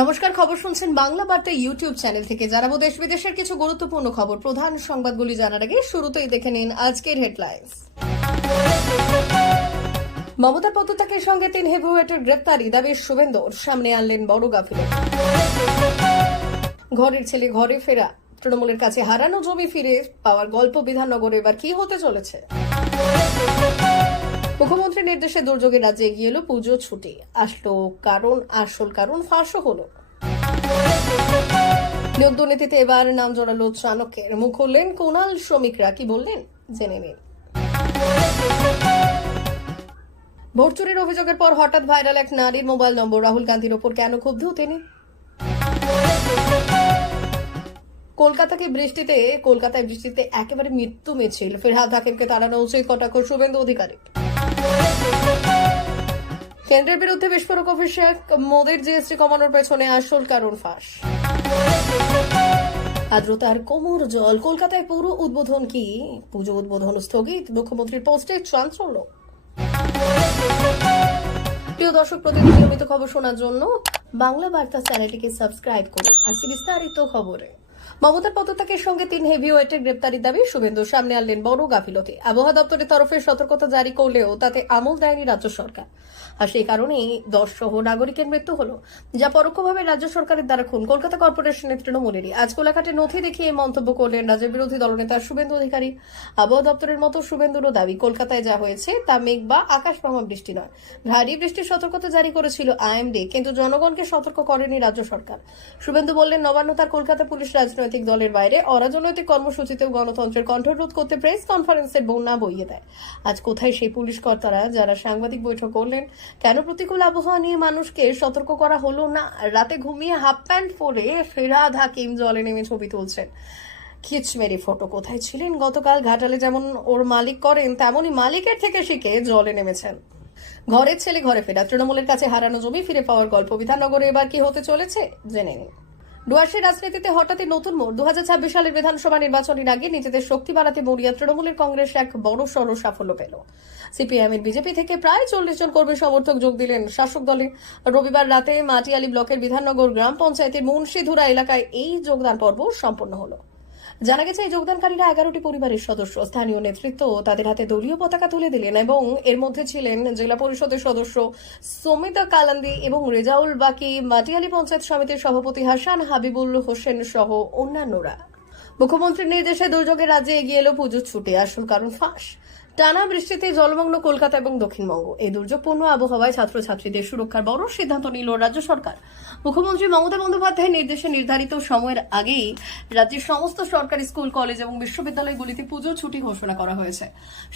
নমস্কার, খবর শুনছেন বাংলা বার্তা ইউটিউব চ্যানেল থেকে। জানাব দেশ বিদেশের কিছু গুরুত্বপূর্ণ খবর, প্রধান সংবাদগুলি জানার আগে শুরুতেই দেখে নিন আজকের হেডলাইন্স। মমতা পদত্যাগের সঙ্গে তিন হেভিওয়েটের গ্রেপ্তারি দাবির শুভেন্দুর, সামনে আনলেন বড় গাফিলে ঘরের ছেলে ঘরে ফেরা, তৃণমূলের কাছে হারানো জমি ফিরে পাওয়ার গল্প বিধাননগরে, এবার কি হতে চলেছে? মুখ্যমন্ত্রীর নির্দেশে দুর্যোগের রাজ্যে এগিয়ে এলো পুজো ছুটি। আসলো কারণ, আসল কারণ ফাঁসও হলো। নিয়োগ দুর্নীতিতে এবার নাম জড়ালো চাণক্যের। মুখ খুললেন কুণাল শ্রমিকরা, কি বললেন? জেনে নিন। ভোট চুরির অভিযোগের পর হঠাৎ ভাইরাল এক নারীর মোবাইল নম্বর। রাহুল গান্ধীর ওপর কেন ক্ষুব্ধ তিনি? কলকাতাকে বৃষ্টিতে, কলকাতায় বৃষ্টিতে একেবারে মৃত্যু মিছিল। ফিরহাদ হাকিমকে তাড়ানো উচিত কটাক্ষ শুভেন্দু অধিকারী কেন্দ্রের বিরুদ্ধে বিস্ফোরক অভিষেক, মোদীর জিএসটি কমানোর পেছনে আসল কারণ ফাঁস। আর্দ্রতার কোমর জল, কলকাতায় পুরো উদ্বোধন কি? পুজো উদ্বোধন স্থগিত, মুখ্যমন্ত্রীর পোস্টে চাঞ্চল্য। প্রিয় দর্শক, প্রতিদিন নিয়মিত খবর শোনার জন্য বাংলা বার্তা চ্যানেলটিকে সাবস্ক্রাইব করুন। আসছি বিস্তারিত খবরে। মমতার পদত্যাগের সঙ্গে তিন হেভিওয়েটের গ্রেপ্তারির দাবি শুভেন্দু সামনে আনলেন বড় গাফিলতি। আবহাওয়া দপ্তরের তরফে সতর্কতা জারি করলেও তাতে আমল দেয়নি রাজ্য সরকার। আর সেই কারণেই দশ সহ নাগরিকের মৃত্যু হল, যা পরোক্ষভাবে রাজ্য সরকারের দ্বারা খুন। কলকাতা কর্পোরেশনের তৃণমূলেরই। আজ কোলাঘাটে নথি দেখিয়ে মন্তব্য করলেন রাজ্যের বিরোধী দলনেতা শুভেন্দু অধিকারী। আবহাওয়া দপ্তরের মতো শুভেন্দুরও দাবি, কলকাতায় যা হয়েছে তা মেঘ বা আকাশ প্রভাব বৃষ্টি নয়। ভারী বৃষ্টির সতর্কতা জারি করেছিল আইএমডি, কিন্তু জনগণকে সতর্ক করেনি রাজ্য সরকার। শুভেন্দু বললেন, নবান্ন তার কলকাতা পুলিশ রাজনৈতিক দলের বাইরে অরাজনৈতিক কর্মসূচিতেও গণতন্ত্রের কণ্ঠরোধ করতে প্রেস কনফারেন্সের বন্যা বইয়ে দেয়। আজ কোথায় সেই পুলিশ কর্তারা যারা সাংবাদিক বৈঠক করলেন? কেন প্রতিকূল আবহাওয়া নিয়ে মানুষকে সতর্ক করা হলো না? রাতে ঘুমিয়ে হাফ প্যান্ট পরে ফেরাদ হাকিম জলে নেমে ছবি তুলছেন। খিচমেরি ফটো কোথায় ছিলেন? গতকাল ঘাটালে যেমন ওর মালিক করেন, তেমনই মালিকের থেকে শিখে জলে নেমেছেন। ঘরের ছেলে ঘরে ফেরা। তৃণমূলের কাছে হারানো জমি ফিরে পাওয়ার গল্প বিধাননগরে এবার কি হতে চলেছে? জেনে নিন। ডুয়ার্সের রাজনীতিতে হঠাৎই নতুন মোড়। দুহাজার ছাব্বিশ সালের বিধানসভা নির্বাচনের আগে নিজেদের শক্তি বাড়াতে মরিয়া তৃণমূলের কংগ্রেস এক বড় সড় সাফল্য পেল। সিপিআইএম এর বিজেপি থেকে প্রায় চল্লিশ জন কর্মী সমর্থক যোগ দিলেন শাসক দলে রবিবার রাতে মাটিয়ালি ব্লকের বিধাননগর গ্রাম পঞ্চায়েতের মুন্সিধুরা এলাকায় এই যোগদান পর্ব সম্পন্ন হলো। জানা গেছে, এই যোগদানকারীরা এগারোটি পরিবারের সদস্য। স্থানীয় নেতৃত্ব তাদের হাতে দলীয় পতাকা তুলে দিলেন এবং এর মধ্যে ছিলেন জেলা পরিষদের সদস্য সমিতা কালান্দি এবং রেজাউল বাকি। মাটিয়ালি পঞ্চায়েত সমিতির সভাপতি হাসান হাবিবুল হোসেন সহ অন্যান্যরা। মুখ্যমন্ত্রীর নির্দেশে দুর্যোগের রাজ্যে এগিয়ে এলো পুজোর ছুটে, আসল কারণ ফাঁস। টানা বৃষ্টিতে জলমগ্ন কলকাতা এবং দক্ষিণবঙ্গ। এই দুর্যোগপূর্ণ আবহাওয়ায় ছাত্রছাত্রীদের সুরক্ষার বড় সিদ্ধান্ত নিল রাজ্য সরকার। মুখ্যমন্ত্রী মমতা বন্দ্যোপাধ্যায়ের নির্দেশে নির্ধারিত সময়ের আগেই রাজ্যের সমস্ত সরকারি স্কুল, কলেজ এবং বিশ্ববিদ্যালয়গুলিতে পুজো ছুটি ঘোষণা করা হয়েছে।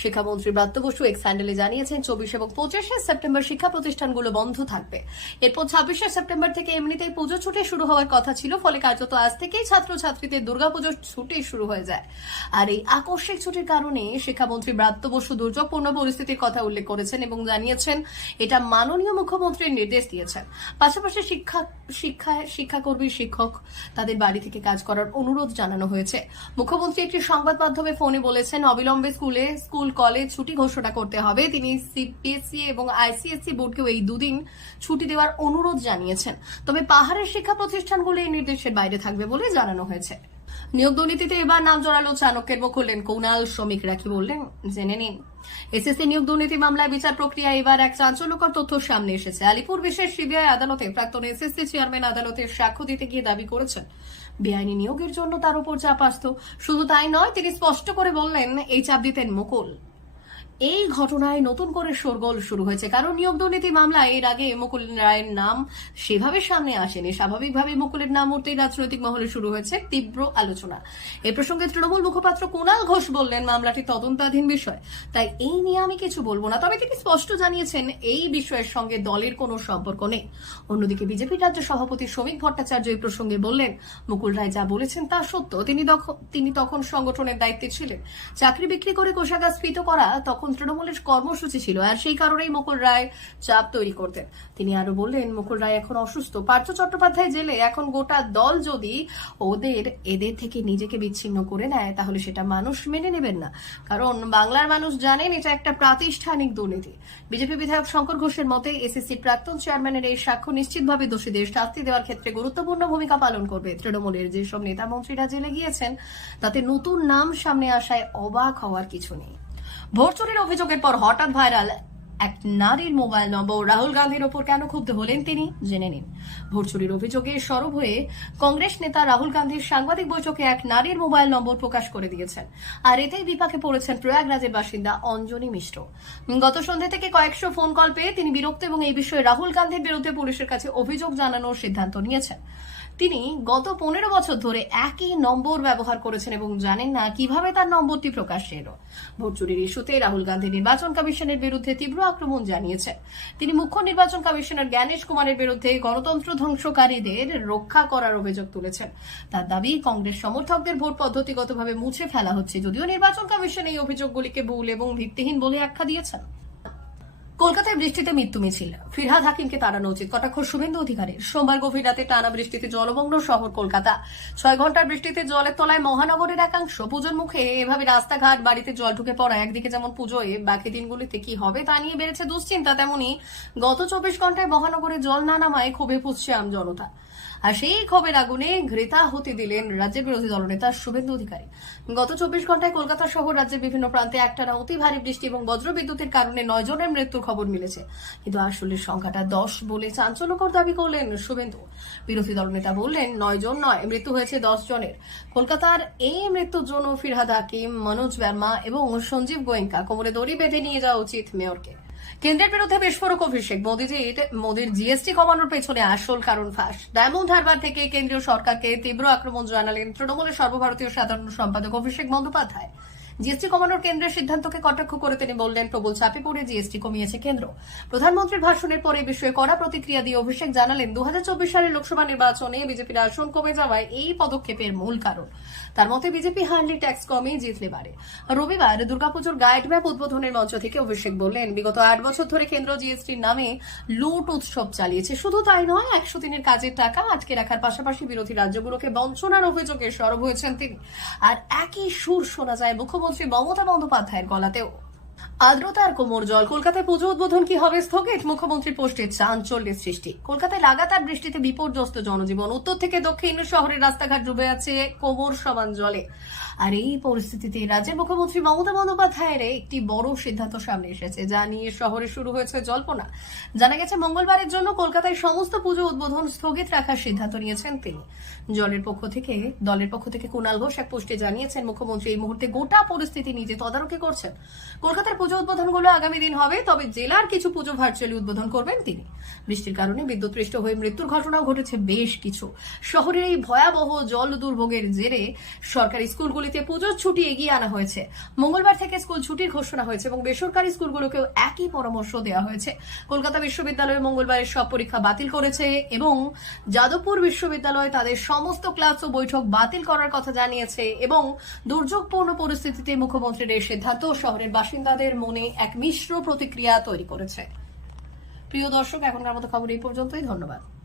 শিক্ষামন্ত্রী ব্রাত্য বসু এক্স হ্যান্ডেলে জানিয়েছেন, চব্বিশ এবং পঁচিশে সেপ্টেম্বর শিক্ষা প্রতিষ্ঠানগুলো বন্ধ থাকবে। এরপর ছাব্বিশে সেপ্টেম্বর থেকে এমনিতেই পুজো ছুটি শুরু হওয়ার কথা ছিল, ফলে কার্যত আজ থেকেই ছাত্রছাত্রীদের দুর্গাপুজোর ছুটি শুরু হয়ে যায়। আর এই আকস্মিক ছুটির কারণে শিক্ষামন্ত্রী ব্রাত্য বসু দুর্যোগপূর্ণ পরিস্থিতির কথা উল্লেখ করেছেন এবং জানিয়েছেন, এটা মাননীয় মুখ্যমন্ত্রীর নির্দেশ দিয়েছেন। পাশাপাশি শিক্ষা শিক্ষায় শিক্ষাকর্মী, শিক্ষক তাদের বাড়ি থেকে কাজ করার অনুরোধ জানানো হয়েছে। মুখ্যমন্ত্রী একটি সংবাদ মাধ্যমে ফোনে বলেছেন, অবিলম্বে স্কুলে, স্কুল, কলেজ ছুটি ঘোষণা করতে হবে। তিনি সিবিএসই এবং আইসিএসসি বোর্ডকেও এই দুদিন ছুটি দেওয়ার অনুরোধ জানিয়েছেন। তবে পাহাড়ের শিক্ষা প্রতিষ্ঠানগুলো এই নির্দেশের বাইরে থাকবে বলে জানানো হয়েছে। নিয়োগ দুর্নীতিতে এবার নাম জড়ালো চাণক্যের বক হলেন কৌনাল শ্রমিকরা। কি বললেন? জেনে নিন। এসএসসি নিয়োগ দুর্নীতি মামলায় বিচার প্রক্রিয়া এবার এক চাঞ্চল্যকর তথ্য সামনে এসেছে। আলিপুর বিশেষ সিবিআই আদালতে প্রাক্তন এসএসসি চেয়ারম্যান আদালতে সাক্ষ্য দিতে গিয়ে দাবি করেছেন। বেআইনি নিয়োগের জন্য তার উপর চাপ আসত। শুধু তাই নয়, তিনি স্পষ্ট করে বললেন, এই চাপ দিতেন মুকুল। এই ঘটনায় নতুন করে শোরগোল শুরু হয়েছে। কারণ নিয়োগ দুর্নীতি মামলায় এর আগে মুকুল রায়ের নাম সেভাবে সামনে আসেনি। স্বাভাবিকভাবে মুকুলের নাম উঠতেই রাজনৈতিক মহলে শুরু হয়েছে তীব্র আলোচনা। এ প্রসঙ্গে তৃণমূল মুখপাত্র কুণাল ঘোষ বললেন, মামলাটি তদন্তাধীন বিষয়, তাই এই নিয়ে আমি কিছু বলব না। তবে তিনি স্পষ্ট জানিয়েছেন, এই বিষয়ের সঙ্গে দলের কোনো সম্পর্ক নেই। অন্যদিকে বিজেপির রাজ্য সভাপতি শ্রমিক ভট্টাচার্য এই প্রসঙ্গে বললেন, মুকুল রায় যা বলেছেন তা সত্য। তিনি তখন তিনি তখন সংগঠনের দায়িত্বে ছিলেন। চাকরি বিক্রি করে কোষাগার স্ফীত করা তখন তখন তৃণমূলের কর্মসূচি ছিল আর সেই কারণেই মুকুল রায় চাপ তৈরি করতেন। তিনি আরও বললেন, মুকুল রায় এখন অসুস্থ। পার্থ চট্টোপাধ্যায় জেলে এখন গোটা দল যদি ওদের, এদের থেকে নিজেকে বিচ্ছিন্ন করে নেয়, তাহলে সেটা মানুষ মেনে নেবেন না। কারণ বাংলার মানুষ জানেন, এটা একটা প্রাতিষ্ঠানিক দুর্নীতি। বিজেপি বিধায়ক শঙ্কর ঘোষের মতে, এসএসসি প্রাক্তন চেয়ারম্যানের এই সাক্ষ্য নিশ্চিতভাবে দোষীদের শাস্তি দেওয়ার ক্ষেত্রে গুরুত্বপূর্ণ ভূমিকা পালন করবে। তৃণমূলের যেসব নেতা মন্ত্রীরা জেলে গিয়েছেন, তাতে নতুন নাম সামনে আসায় অবাক হওয়ার কিছু নেই। ভোট চুরির অভিযোগের পর হঠাৎ ভাইরাল এক নারীর মোবাইল নম্বর। রাহুল গান্ধীর ওপর কেন ক্ষুব্ধ হলেন তিনি? জেনে নিন। ভোট চুরির অভিযোগে সরব হয়ে কংগ্রেস নেতা রাহুল গান্ধীর সাংবাদিক বৈঠকে এক নারীর মোবাইল নম্বর প্রকাশ করে দিয়েছেন। আর এতেই বিপাকে পড়েছেন প্রয়াগরাজের বাসিন্দা অঞ্জনী মিশ্র। গত সন্ধ্যা থেকে কয়েকশো ফোন কল পেয়ে তিনি বিরক্ত এবং এই বিষয়ে রাহুল গান্ধীর বিরুদ্ধে পুলিশের কাছে অভিযোগ জানানোর সিদ্ধান্ত নিয়েছেন। তিনি গত পনেরো বছর ধরে একই নম্বর ব্যবহার করেছেন এবং জানেন না কীভাবে তার নম্বরটি প্রকাশ্যে এলো। ভোট চুরির ইস্যুতে রাহুল গান্ধী নির্বাচন কমিশনের বিরুদ্ধে তীব্র আক্রমণ জানিয়েছেন। তিনি মুখ্য নির্বাচন কমিশনার জ্ঞানেশ কুমারের বিরুদ্ধে গণতন্ত্র ধ্বংসকারীদের রক্ষা করার অভিযোগ তুলেছেন। তার দাবি, কংগ্রেস সমর্থকদের ভোট পদ্ধতিগতভাবে মুছে ফেলা হচ্ছে, যদিও নির্বাচন কমিশন এই অভিযোগগুলিকে ভুল এবং ভিত্তিহীন বলে আখ্যা দিয়েছেন। কলকাতায় বৃষ্টিতে মৃত্যু মিছিল। ফিরহাদ হাকিমকে তাড়ানো উচিত। কটাক্ষ শুভেন্দু অধিকারীর। সোমবার গভীর রাতে টানা বৃষ্টিতে জলমগ্ন শহর কলকাতা। ছয় ঘণ্টার বৃষ্টিতে জলের তলায় মহানগরের একাংশ। পুজোর মুখে এভাবে রাস্তাঘাট, বাড়িতে জল ঢুকে পড়া, একদিকে যেমন পুজোয়, বাকি দিনগুলিতে কি হবে তা নিয়ে বেড়েছে দুশ্চিন্তা, তেমনি গত চব্বিশ ঘন্টায় মহানগরে জল না নামায় ক্ষোভে ফুসছে আম জনতা। আর সেই ক্ষোভের আগুনে ঘৃতা হতে দিলেন রাজ্যের বিরোধী দলনেতা শুভেন্দু অধিকারী। গত চব্বিশ ঘন্টায় কলকাতা সহ রাজ্যের বিভিন্ন প্রান্তে একটানা অতি ভারী বৃষ্টি এবং বজ্রবিদ্যুতের কারণে নয় জনের মৃত্যুর খবর মিলেছে। কিন্তু আসলে সংখ্যাটা দশ বলে চাঞ্চল্যকর দাবি করলেন শুভেন্দু। বিরোধী দলনেতা বললেন, নয় জন নয়, মৃত্যু হয়েছে দশ জনের। কলকাতার এই মৃত্যুর জন্য ফিরহাদ হাকিম, মনোজ বার্মা এবং সঞ্জীব গোয়েঙ্কা কোমরে দড়ি বেঁধে নিয়ে যাওয়া উচিত মেয়রকে। কেন্দ্রের বিরুদ্ধে বিস্ফোরক অভিষেক। মোদীজি মোদীর জিএসটি কমানোর পেছনে আসল কারণ ফাঁস। ডায়মন্ড হারবার থেকে কেন্দ্রীয় সরকারকে তীব্র আক্রমণ জানালেন তৃণমূলের সর্বভারতীয় সাধারণ সম্পাদক অভিষেক বন্দ্যোপাধ্যায়। জিএসটি কমানোর কেন্দ্রের সিদ্ধান্তকে কটাক্ষ করে তিনি বললেন, প্রবল চাপে পড়ে জিএসটি কমিয়েছে কেন্দ্র। প্রধানমন্ত্রীর ভাষণের পরে বিষয়ে কড়া প্রতিক্রিয়া দিয়ে অভিষেক জানালেন দু সালের লোকসভা নির্বাচনে বিজেপির আসন কমে যাওয়ায় এই পদক্ষেপের মূল কারণ। তার মতে, বিজেপি হারলি ট্যাক্স কমে জিতলে পারে রবিবার দুর্গাপুজোর গাইড ম্যাপ উদ্বোধনের মঞ্চ থেকে অভিষেক বললেন, বিগত আট বছর ধরে কেন্দ্র জিএসটির নামে লুট উৎসব চালিয়েছে। শুধু তাই নয়, একশো দিনের কাজের টাকা আটকে রাখার পাশাপাশি বিরোধী রাজ্যগুলোকে বঞ্চনার অভিযোগে সরব হয়েছেন তিনি। আর একই সুর শোনা যায় মুখ্যমন্ত্রী মমতা বন্দ্যোপাধ্যায়ের গলাতেও। আদ্রতা আর কোমর জল। কলকাতায় পুজো উদ্বোধন কি হবে স্থগিত? মুখ্যমন্ত্রী পোস্টে চাঞ্চল্যের সৃষ্টি। কলকাতায় লাগাতার বৃষ্টিতে বিপর্যস্ত জনজীবন। উত্তর থেকে দক্ষিণ শহরের রাস্তাঘাট ডুবে আছে কোমর সমান জলে। আর এই পরিস্থিতিতে রাজ্যের মুখ্যমন্ত্রী মমতা বন্দ্যোপাধ্যায়ের একটি বড় সিদ্ধান্ত সামনে এসেছে, যা নিয়ে শহরে শুরু হয়েছে জল্পনা। জানা গেছে, মঙ্গলবারের জন্য কলকাতায় সমস্ত পুজো উদ্বোধন স্থগিত রাখার সিদ্ধান্ত নিয়েছেন তিনি। জলের পক্ষ থেকে, দলের পক্ষ থেকে কুণাল ঘোষ এক পোস্টে জানিয়েছেন, মুখ্যমন্ত্রী এই মুহূর্তে গোটা পরিস্থিতি নিজে তদারকি করছেন, কলকাতার পুজো উদ্বোধনগুলো আগামী দিন হবে, তবে জেলার কিছু পুজো ভার্চুয়ালি উদ্বোধন করবেন তিনি। বৃষ্টির কারণে বিদ্যুৎপৃষ্ট হয়ে মৃত্যুর ঘটনাও ঘটেছে বেশ কিছু। শহরের এই ভয়াবহ জল দুর্ভোগের জেরে সরকারি স্কুলগুলিতে পুজোর ছুটি এগিয়ে আনা হয়েছে। মঙ্গলবার থেকে স্কুল ছুটির ঘোষণা হয়েছে এবং বেসরকারি স্কুলগুলোকেও একই পরামর্শ দেওয়া হয়েছে। কলকাতা বিশ্ববিদ্যালয় মঙ্গলবারের সব পরীক্ষা বাতিল করেছে এবং যাদবপুর বিশ্ববিদ্যালয় তাদের সমস্ত ক্লাস ও বৈঠক বাতিল করার কথা জানিয়েছে এবং দুর্যোগপূর্ণ পরিস্থিতিতে মুখ্যমন্ত্রীর এই সিদ্ধান্ত শহরের বাসিন্দাদের মনে এক মিশ্র প্রতিক্রিয়া তৈরি করেছে। প্রিয় দর্শক, এখনকার মতো খবর এই পর্যন্তই। ধন্যবাদ।